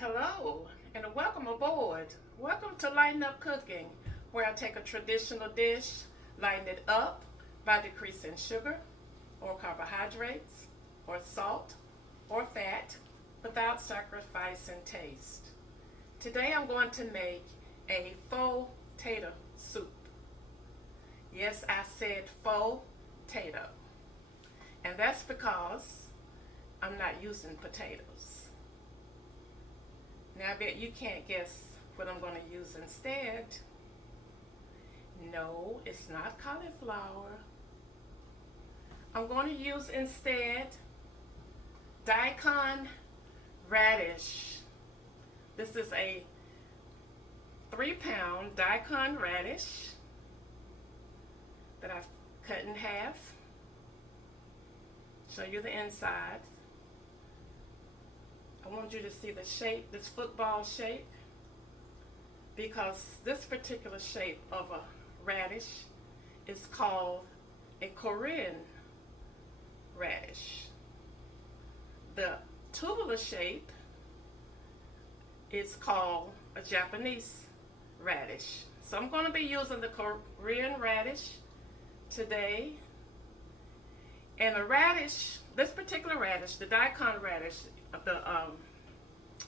Hello and welcome aboard. Welcome to Lighten Up Cooking, where I take a traditional dish, lighten it up by decreasing sugar or carbohydrates or salt or fat without sacrificing taste. Today I'm going to make a faux tato soup. Yes, I said faux tato. And that's because I'm not using potatoes. Now I bet you can't guess what I'm going to use instead. No, it's not cauliflower. I'm going to use instead daikon radish. This is a 3-pound daikon radish that I've cut in half. Show you the inside. I want you to see the shape, this football shape, because this particular shape of a radish is called a Korean radish. The tubular shape is called a Japanese radish. So I'm going to be using the Korean radish today. And the radish, this particular radish, the daikon radish,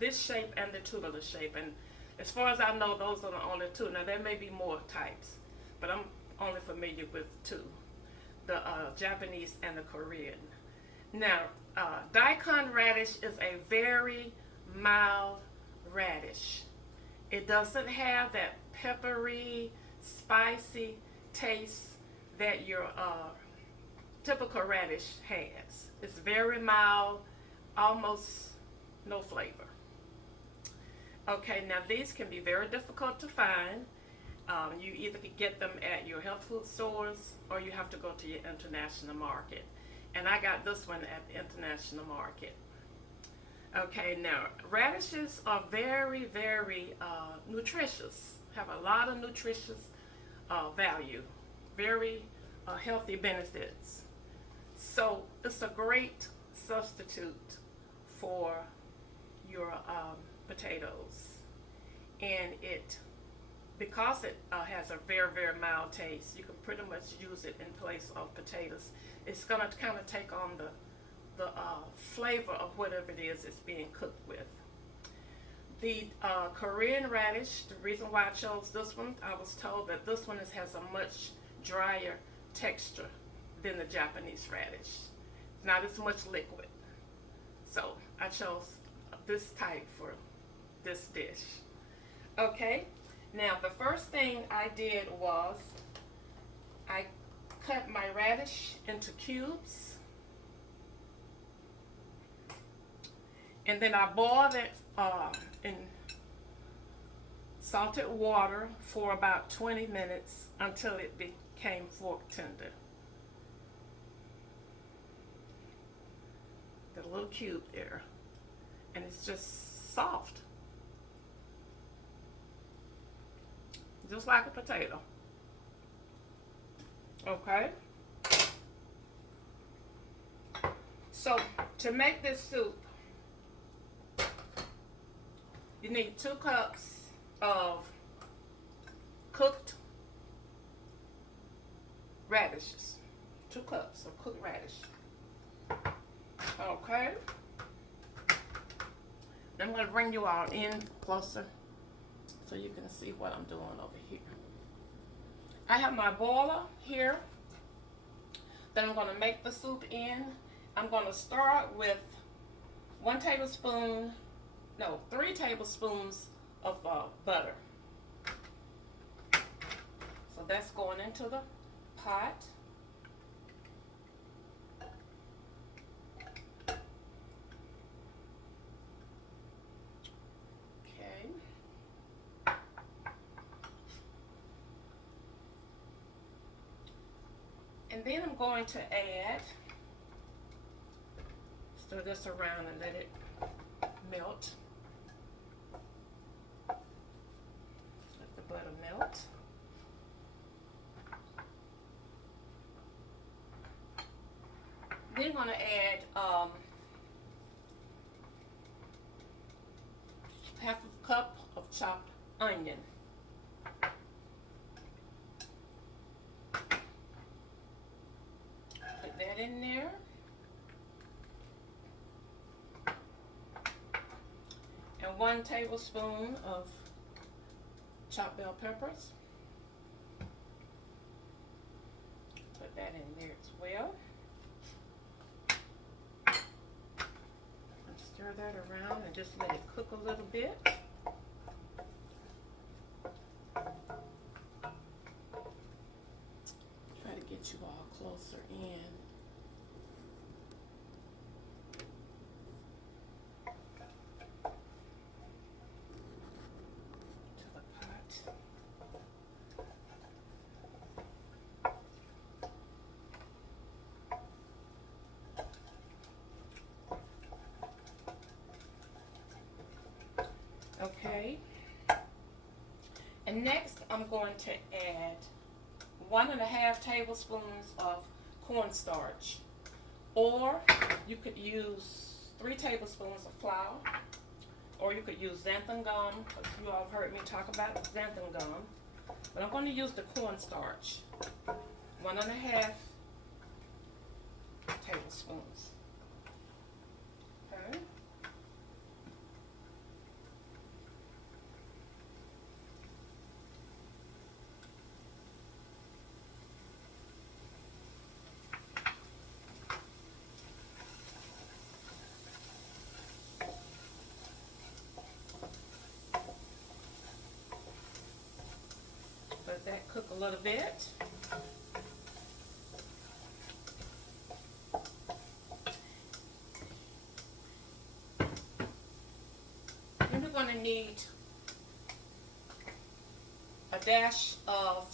this shape and the tubular shape, and as far as I know, those are the only two. Now there may be more types, but I'm only familiar with two: the Japanese and the Korean. Now, daikon radish is a very mild radish. It doesn't have that peppery, spicy taste that your typical radish has. It's very mild, almost no flavor. Okay, now these can be very difficult to find. You either can get them at your health food stores or you have to go to your international market. And I got this one at the international market. Okay, now radishes are very, very nutritious, have a lot of nutritious value, very healthy benefits. So it's a great substitute for your potatoes, and because it has a very, very mild taste, you can pretty much use it in place of potatoes. It's going to kind of take on the flavor of whatever it is it's being cooked with. The Korean radish, the reason why I chose this one, I was told that this one has a much drier texture than the Japanese radish. It's not as much liquid. So I chose this type for this dish. Okay, now the first thing I did was I cut my radish into cubes, and then I boiled it in salted water for about 20 minutes until it became fork tender. The little cube there, and it's just soft, just like a potato. Okay, so to make this soup, you need 2 cups of cooked radishes. 2 cups of cooked radish. Okay, I'm going to bring you all in closer so you can see what I'm doing over here. I have my boiler here that I'm going to make the soup in. I'm going to start with 3 tablespoons of butter. So that's going into the pot. And then I'm going to stir this around and let it melt. Let the butter melt. Then I'm going to add half a cup of chopped onion. Put that in there. And 1 tablespoon of chopped bell peppers. Put that in there as well. And stir that around and just let it cook a little bit. Try to get you all closer in. To the pot. Okay, and next I'm going to add 1.5 tablespoons of cornstarch, or you could use 3 tablespoons of flour, or you could use xanthan gum, because you all have heard me talk about xanthan gum, but I'm going to use the cornstarch, 1.5 tablespoons. Okay. Let that cook a little bit. Then we're going to need a dash of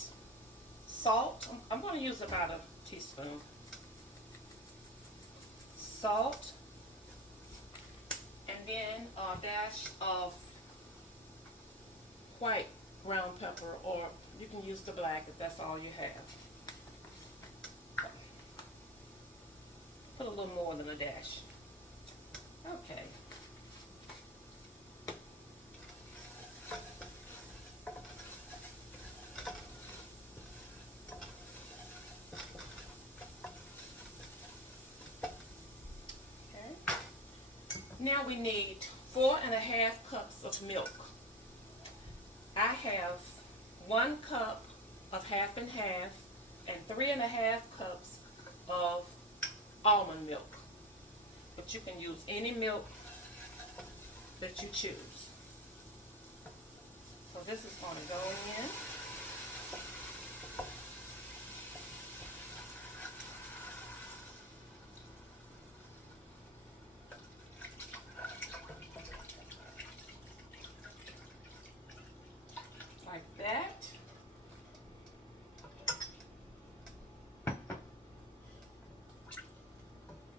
salt. I'm going to use about a teaspoon. Salt. And then a dash of white ground pepper, or you can use the black if that's all you have. Put a little more than a dash. Okay. Now we need 4.5 cups of milk. I have 1 cup of half and half and 3.5 cups of almond milk. But you can use any milk that you choose. So this is going to go in. Like that.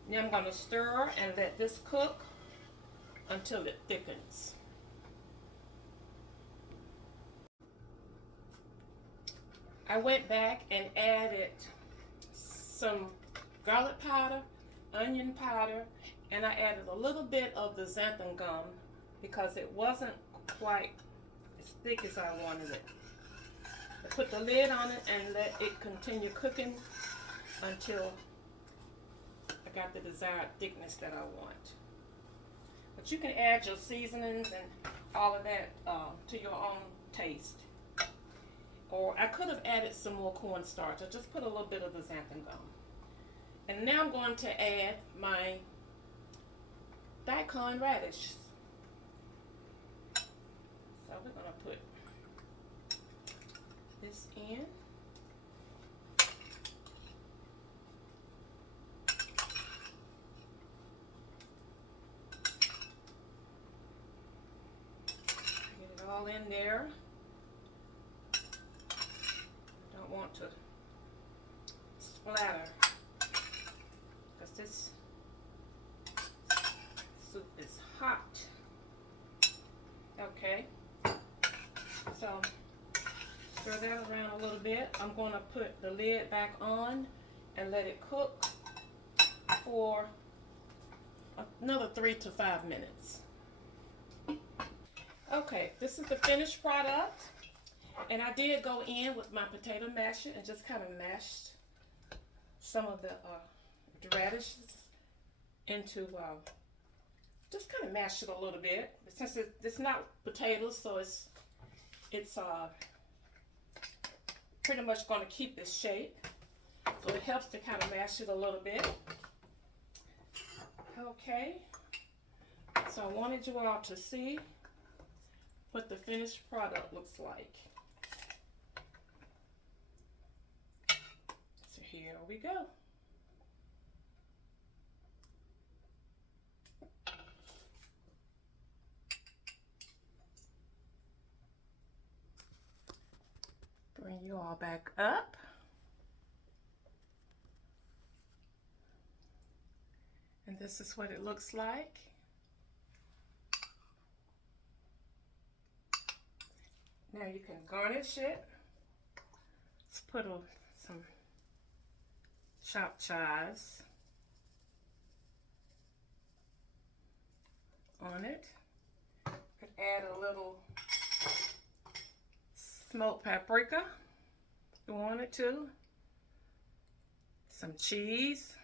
Now I'm going to stir and let this cook until it thickens. I went back and added some garlic powder, onion powder, and I added a little bit of the xanthan gum because it wasn't quite as thick as I wanted it. I put the lid on it and let it continue cooking until I got the desired thickness that I want. But you can add your seasonings and all of that to your own taste. Or I could have added some more cornstarch. I just put a little bit of the xanthan gum. And now I'm going to add my daikon radish. So we're going to put this in. Get it all in there. Don't want to splatter because this soup is hot. Okay, so stir that around a little bit. I'm going to put the lid back on and let it cook for another 3 to 5 minutes. Okay, this is the finished product. And I did go in with my potato masher and just kind of mashed some of the radishes into, just kind of mashed it a little bit. But since it's not potatoes, so it's pretty much going to keep its shape. So it helps to kind of mash it a little bit. Okay. So I wanted you all to see what the finished product looks like. So here we go. Bring you all back up. And this is what it looks like. Now you can garnish it. Let's put some chopped chives on it. Could add a little smoked paprika if you wanted to. Some cheese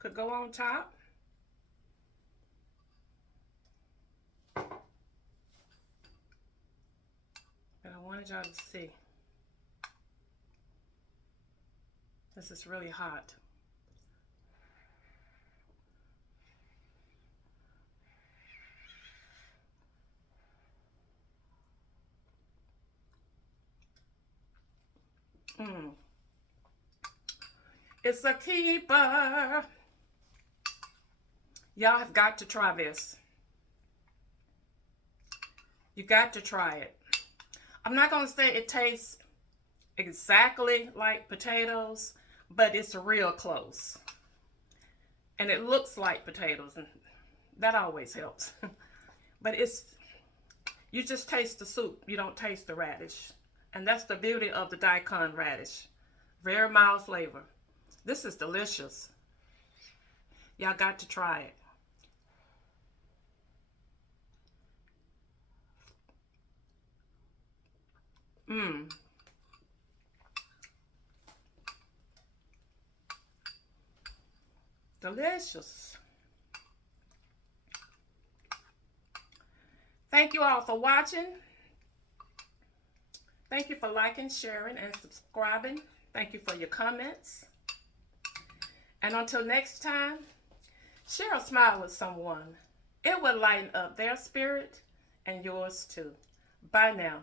could go on top. But I wanted y'all to see. This is really hot. It's a keeper. Y'all have got to try this. You got to try it. I'm not going to say it tastes exactly like potatoes, but it's real close. And it looks like potatoes, and that always helps. But you just taste the soup. You don't taste the radish. And that's the beauty of the daikon radish. Very mild flavor. This is delicious. Y'all got to try it. Delicious. Thank you all for watching. Thank you for liking, sharing, and subscribing. Thank you for your comments. And until next time, share a smile with someone. It will lighten up their spirit and yours too. Bye now.